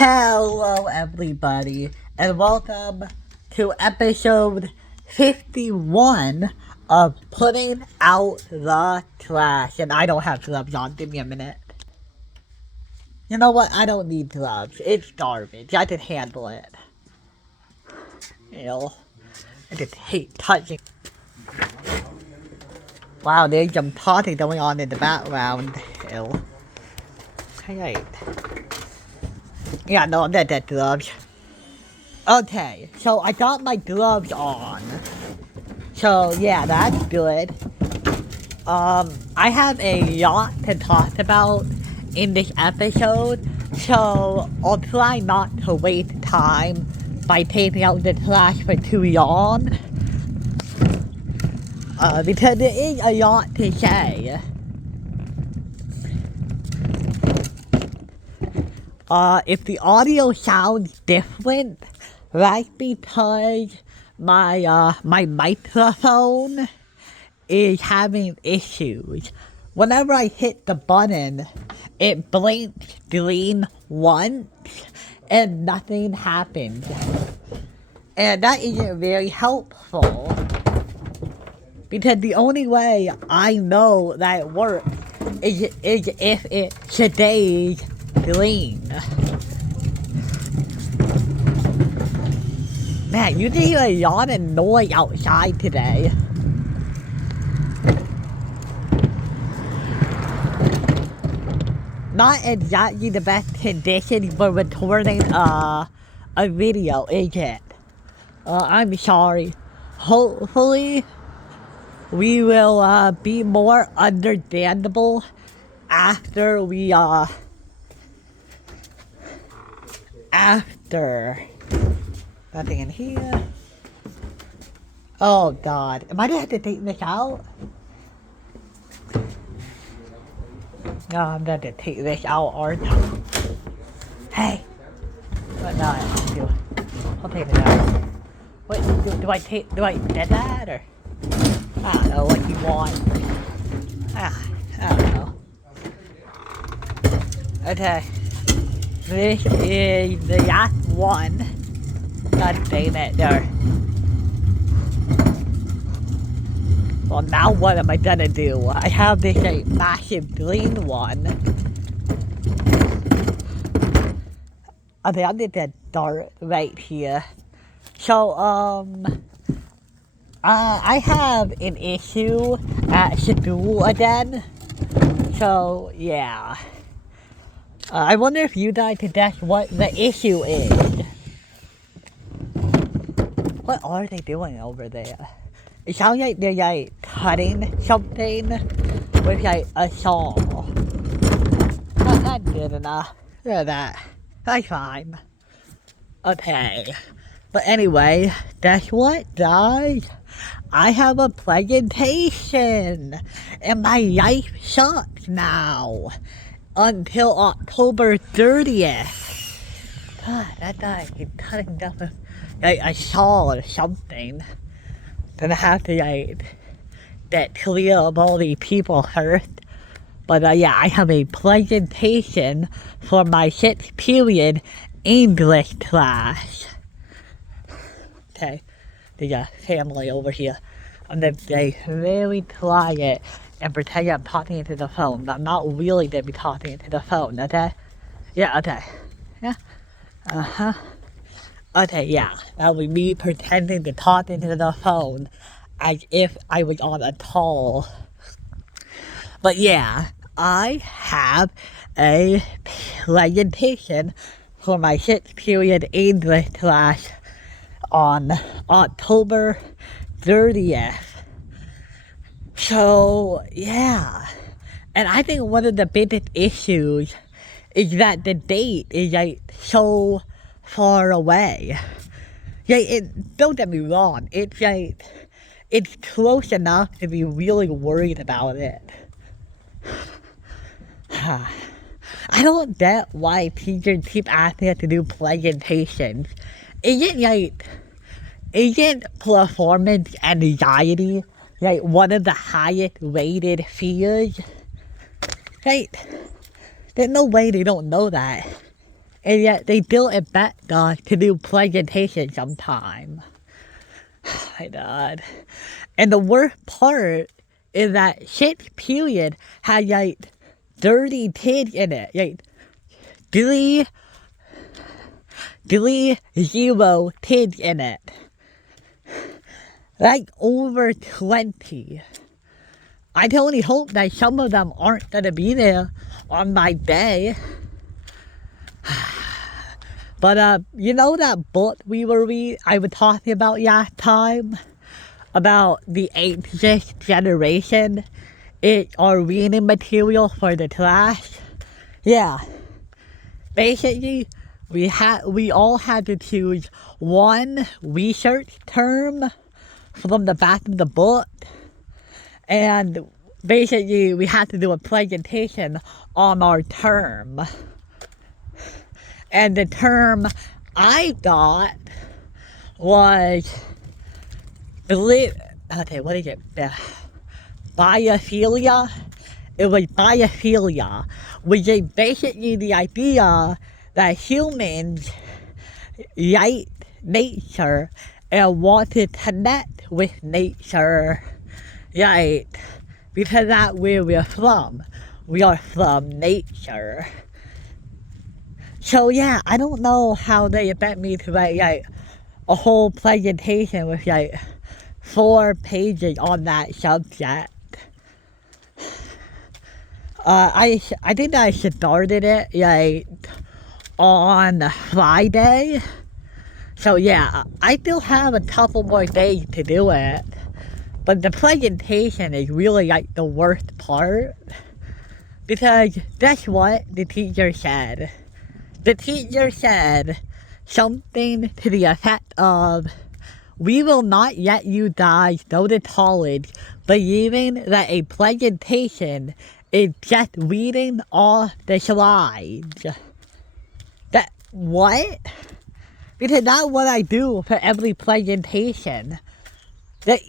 Hello everybody, and welcome to episode 51 of Putting Out the Trash. And I don't have gloves on, give me a minute. You know what, I don't need gloves, it's garbage, I can handle it. Ew, I just hate touching. Wow, there's some talking going on in the background. Ew. Alright. Yeah, no, I'm not that gloves. Okay, so I got my gloves on. So yeah, that's good. I have a lot to talk about in this episode, so I'll try not to waste time by taking out the trash for too long. Because there is a lot to say. If the audio sounds different, that's because my microphone is having issues. Whenever I hit the button, it blinks green once and nothing happens. And that isn't very helpful. Because the only way I know that it works is if it stays green. Man, you can hear a lot of noise outside today. Not exactly the best condition for recording a video, is it? I'm sorry. Hopefully, we will be more understandable after we nothing in here. Oh God, am I gonna have to take this out? No, I'm gonna have to take this out, aren't I? Hey! But no, I have to. I'll take it out. What, do I get that, or? I don't know, what you want. I don't know. Okay. This is the last one. God dang it, there. Well, now what am I gonna do? I have this massive green one. Okay, I'm gonna start right here. So, I have an issue at school again. So, yeah. I wonder if you guys can guess what the issue is. What are they doing over there? It sounds like they're like cutting something with like a saw. Not good enough. Look at that. That's fine. Okay. But anyway, guess what, guys? I have a presentation, and my life sucks now until October 30th. God, that guy is cutting down with like a saw or something. Gonna have to like get clear of all the people first. But yeah, I have a presentation for my 6th period English class. Okay, the family over here. I'm gonna be very quiet and pretend I'm talking into the phone. I'm not really gonna be talking into the phone, okay? Yeah, okay. Yeah? Uh-huh. Okay, yeah. That would be me pretending to talk into the phone as if I was on a call. But yeah, I have a presentation for my 6th period English class on October 30th. So, yeah. And I think one of the biggest issues is that the date is like so far away. Yeah, don't get me wrong, it's like, it's close enough to be really worried about it. I don't get why teachers keep asking us to do presentations. Isn't performance anxiety like one of the highest rated fears? Right? There's no way they don't know that. and yet they still expect us to do presentations sometime. Oh my God. And the worst part is that 6th period had like 30 kids in it. Like 3 0 kids in it. Like over 20. I can only hope that some of them aren't gonna be there on my day. But you know that book I was talking about last time? About the ageist generation? It's our reading material for the class. Yeah. Basically, we all had to choose one research term from the back of the book. And basically, we had to do a presentation on our term. And the term I got was, what is it? Biophilia? It was biophilia, which is basically the idea that humans like nature and want to connect with nature. Right, because that's where we're from. We are from nature. So yeah, I don't know how they expect me to write like a whole presentation with like 4 pages on that subject. I think I started it like on Friday. So yeah, I still have a couple more days to do it. But the presentation is really like the worst part. Because guess what the teacher said? The teacher said something to the effect of, "We will not let you guys go to college believing that a presentation is just reading off the slides." That, what? Because that's what I do for every presentation. The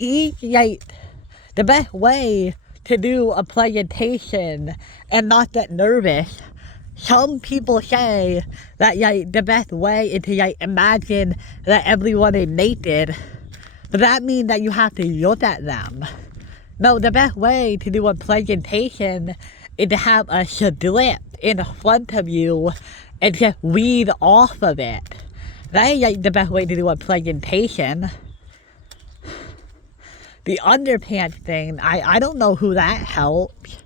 best way to do a presentation and not get nervous, some people say that the best way is to imagine that everyone is naked, but that means that you have to look at them. No, the best way to do a presentation is to have a slip in front of you and just read off of it. That is the best way to do a presentation. The underpants thing, I don't know who that helps.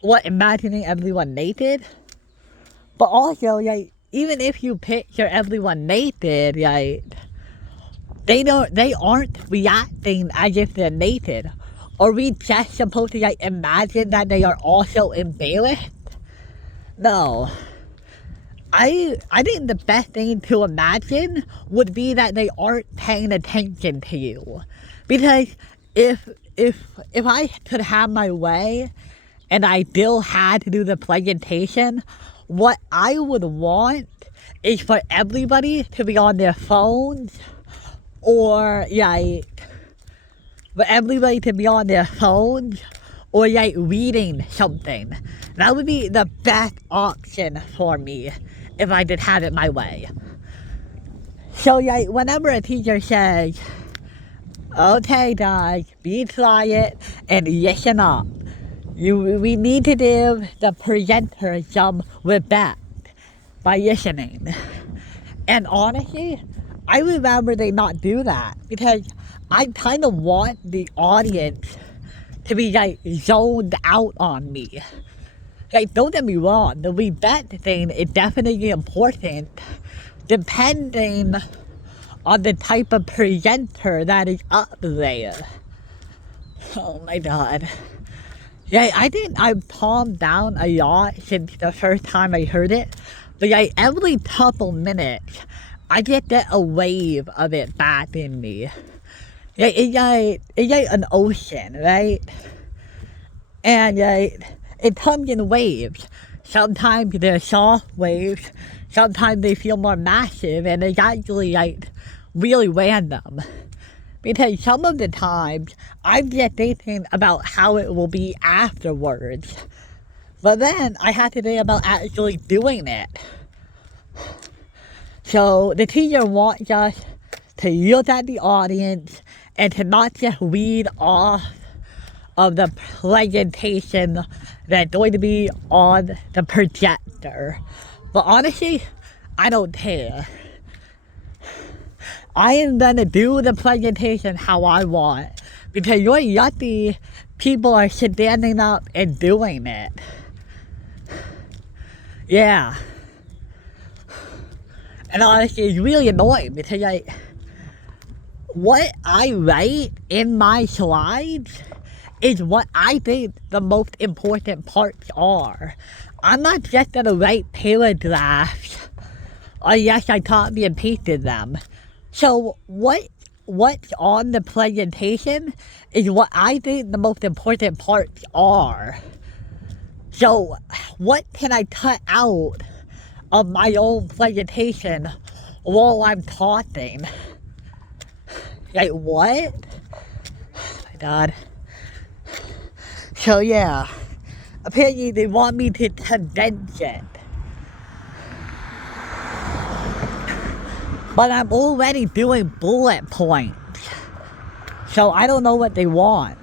What, imagining everyone naked? But also, even if you picture everyone naked, they aren't reacting as if they're naked. Are we just supposed to imagine that they are also embarrassed? No. I think the best thing to imagine would be that they aren't paying attention to you. Because if I could have my way and I still had to do the presentation, what I would want is for everybody to be on their phones, or for everybody to be on their phones, or reading something. That would be the best option for me if I did have it my way. So whenever a teacher says, "Okay guys, be quiet and listen up. We need to give the presenter some respect by listening." And honestly, I would rather they not do that, because I kind of want the audience to be zoned out on me. Don't get me wrong, the respect thing is definitely important, depending on the type of presenter that is up there. Oh my God. I think I've calmed down a lot since the first time I heard it. But every couple minutes, I just get a wave of it back in me. It's like an ocean, right? And it comes in waves. Sometimes they're soft waves, sometimes they feel more massive, and it's actually really random. Because some of the times, I'm just thinking about how it will be afterwards. But then, I have to think about actually doing it. So the teacher wants us to look at the audience and to not just read off of the presentation that's going to be on the projector. But honestly, I don't care. I am gonna do the presentation how I want, because you're lucky people are standing up and doing it. Yeah. And honestly, it's really annoying because what I write in my slides is what I think the most important parts are. I'm not just gonna write paragraphs unless I copy and pasted them. So what's on the presentation is what I think the most important parts are. So what can I cut out of my own presentation while I'm talking? Like what? Oh my God. So yeah, apparently they want me to condense it. But I'm already doing bullet points. So I don't know what they want.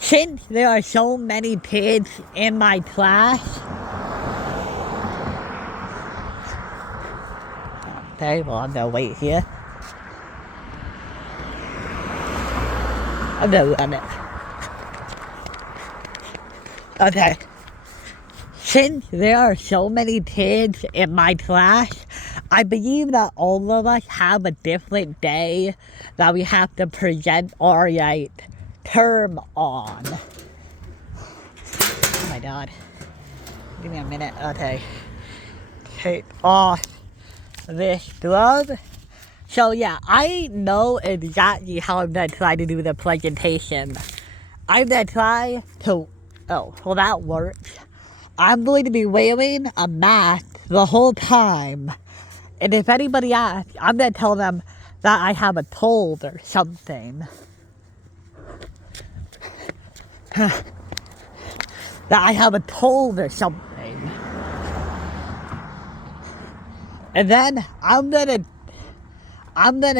Since there are so many kids in my class. Okay, well I'm gonna wait here. I'm gonna run it. Okay. Since there are so many kids in my class, I believe that all of us have a different day that we have to present our term on. Oh my God. Give me a minute. Okay. Take off this glove. So yeah, I know exactly how I'm gonna try to do the presentation. I'm gonna try to, oh, well that works. I'm going to be wearing a mask the whole time. And if anybody asks, I'm gonna tell them that I have a cold or something. That I have a cold or something. And then I'm gonna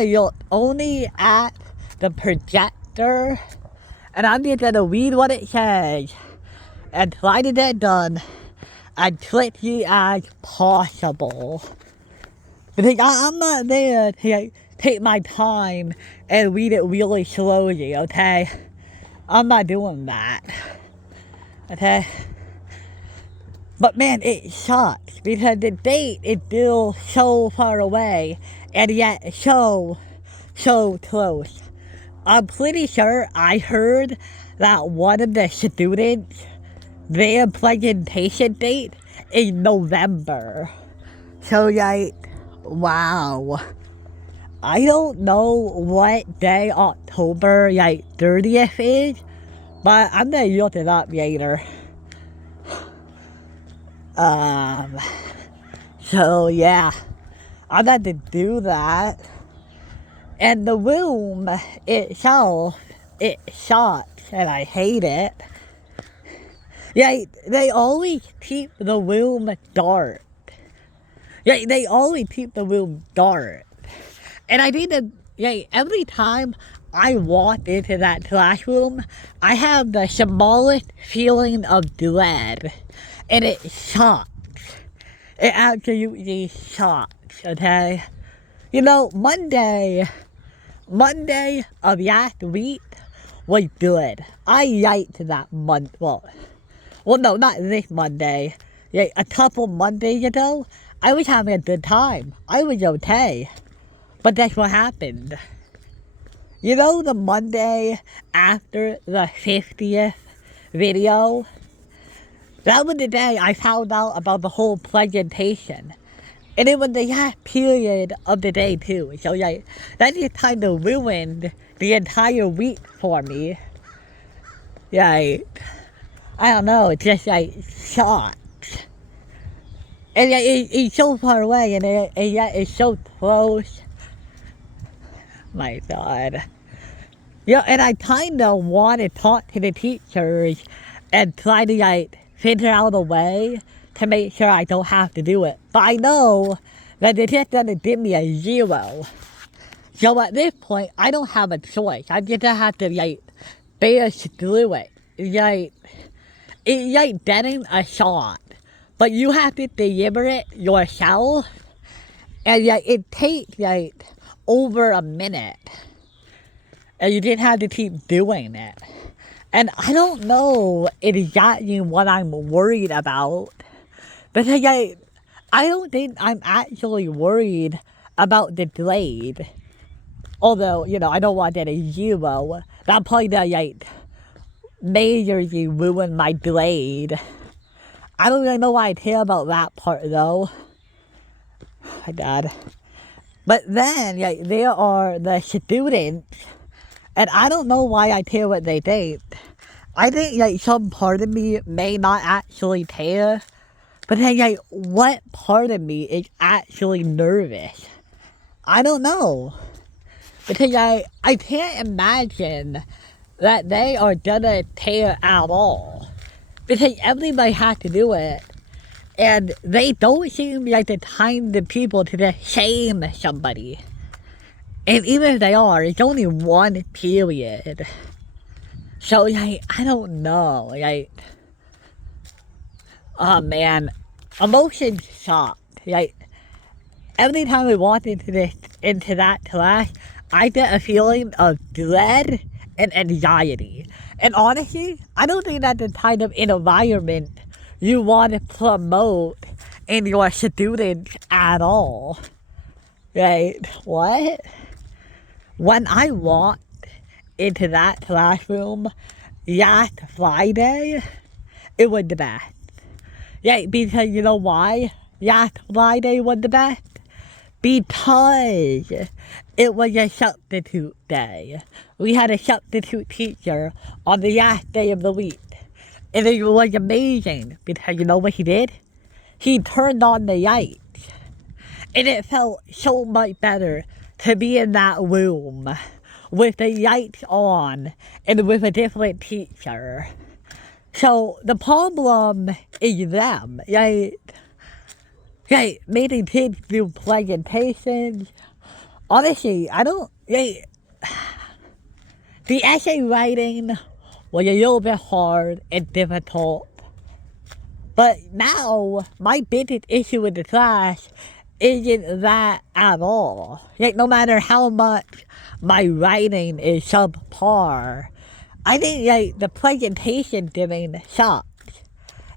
look only at the projector, and I'm just gonna read what it says and try to get done as quickly as possible. Because I'm not there to take my time and read it really slowly, okay? I'm not doing that, okay? But man, it sucks because the date is still so far away and yet so close. I'm pretty sure I heard that one of the students, their presentation date is November. So wow. I don't know what day October 30th is, but I'm gonna look it up later. So yeah, I'm going to do that. And the room itself, it sucks and I hate it. Yeah, they always keep the room dark. Yeah, they always keep the room dark. And I need to, every time I walk into that classroom, I have the smallest feeling of dread. And it sucks. It absolutely sucks, okay? You know, Monday of last week was good. I liked that month. Well, no, not this Monday. A couple Mondays ago, I was having a good time. I was okay. But that's what happened. You know the Monday after the 50th video? That was the day I found out about the whole presentation. And it was the last period of the day too. So that just kind of ruined the entire week for me. I don't know, it just sucks. And it's so far away and yet it's so close. My God. And I kind of want to talk to the teachers and try to like figure out a way to make sure I don't have to do it. But I know that it's just gonna give me a 0. So at this point, I don't have a choice. I'm just gonna have to like bear through it. It's like getting a shot, but you have to deliver it yourself, and like it takes like over a minute, and you just have to keep doing it. And I don't know exactly what I'm worried about, because like, I don't think I'm actually worried about the grade. Although, I don't want that a 0. That probably gonna like majorly ruin my grade. I don't really know why I care about that part though. Oh my god. But then, like, there are the students, and I don't know why I care what they think. I think, like, some part of me may not actually care, but then, like, what part of me is actually nervous? I don't know. Because I can't imagine that they are gonna care at all. Because everybody has to do it. And they don't seem like the kind of people to just shame somebody. And even if they are, it's only one period. So, like, I don't know. Like, oh man, emotions shocked. Like, every time we walk into that class, I get a feeling of dread and anxiety. And honestly, I don't think that's the kind of environment you want to promote in your students at all. Right? What? When I walked into that classroom last Friday, it was the best. Yeah, because you know why last Friday was the best? Because it was a substitute day. We had a substitute teacher on the last day of the week. And it was amazing because you know what he did? He turned on the lights. And it felt so much better to be in that room with the lights on and with a different teacher. So the problem is them. Making kids do presentations. Honestly, I don't. The essay writing was a little bit hard and difficult. But now, my biggest issue with the class isn't that at all. No matter how much my writing is subpar, I think, the presentation giving sucks.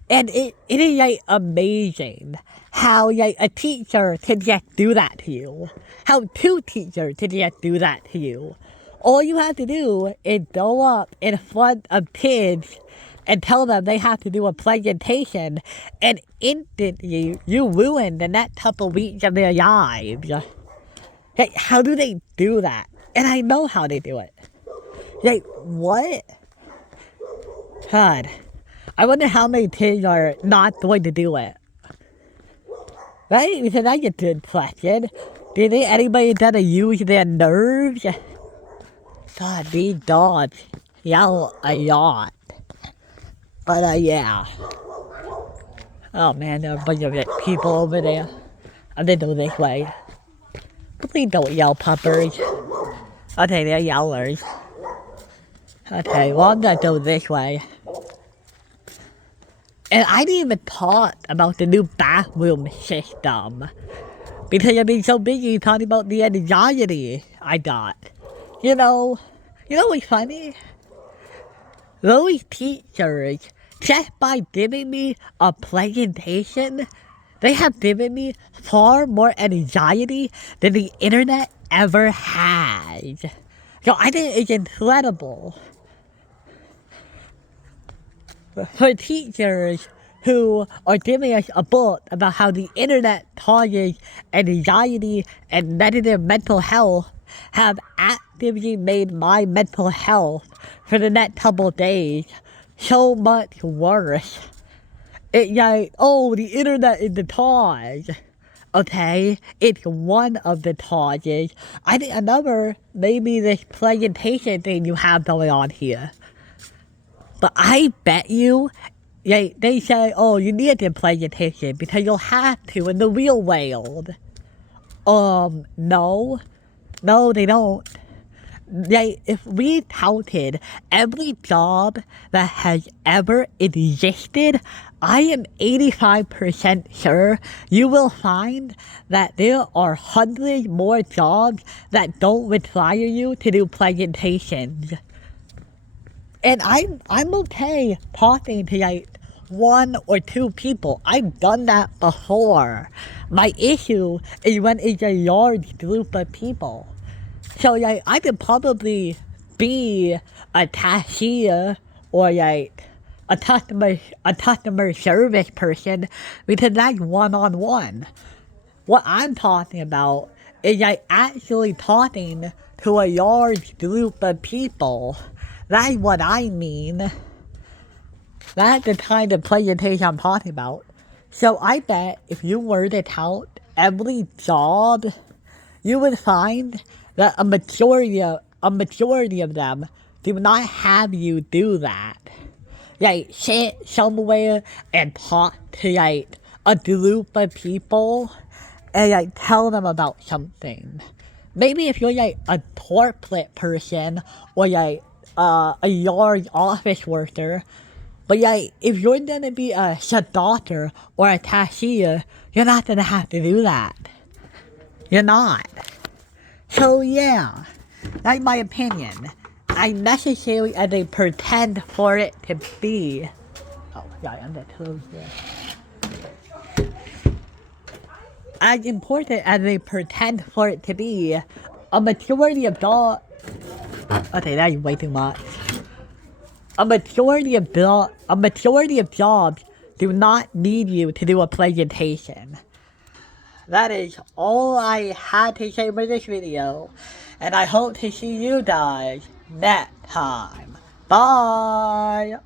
And it is, amazing how, a teacher can just do that to you. How two teachers can just do that to you. All you have to do is go up in front of kids and tell them they have to do a presentation, and instantly you ruin the next couple weeks of their lives. How do they do that? And I know how they do it. What? God. I wonder how many kids are not going to do it. Right? Because that's a good question. Do you think anybody gonna use their nerves? God, these dogs yell a lot. But, yeah. Oh man, there are a bunch of people over there. I'm gonna go this way. Please don't yell, puppers. Okay, they're yellers. Okay, well, I'm gonna go this way. And I didn't even talk about the new bathroom system. Because I've been so busy talking about the anxiety I got. You know what's funny? Those teachers, just by giving me a presentation, they have given me far more anxiety than the internet ever has. So I think it's incredible. For teachers who are giving us a book about how the internet causes anxiety and negative mental health have actively made my mental health for the next couple of days so much worse. It's the internet is the cause. Okay, it's one of the causes. I think another, maybe this presentation thing you have going on here. But I bet you, they say, oh, you need a presentation because you'll have to in the real world. No. No, they don't. If we counted every job that has ever existed, I am 85% sure you will find that there are hundreds more jobs that don't require you to do presentations. And I'm okay talking to one or two people. I've done that before. My issue is when it's a large group of people. So I could probably be a cashier or a customer service person because that's one-on-one. What I'm talking about is actually talking to a large group of people. That's what I mean. That's the kind of presentation I'm talking about. So I bet if you were to count every job, you would find that a majority of them do not have you do that. Sit somewhere and talk to a group of people and tell them about something. Maybe if you're a corporate person or a large office worker, but if you're gonna be a doctor or a cashier, you're not gonna have to do that. You're not. So yeah, that's my opinion. I necessary as they pretend for it to be. Oh yeah, I'm gonna close this. As important as they pretend for it to be, a majority of jobs. Okay, that's way too much. A majority of jobs do not need you to do a presentation. That is all I had to say for this video, and I hope to see you guys next time. Bye!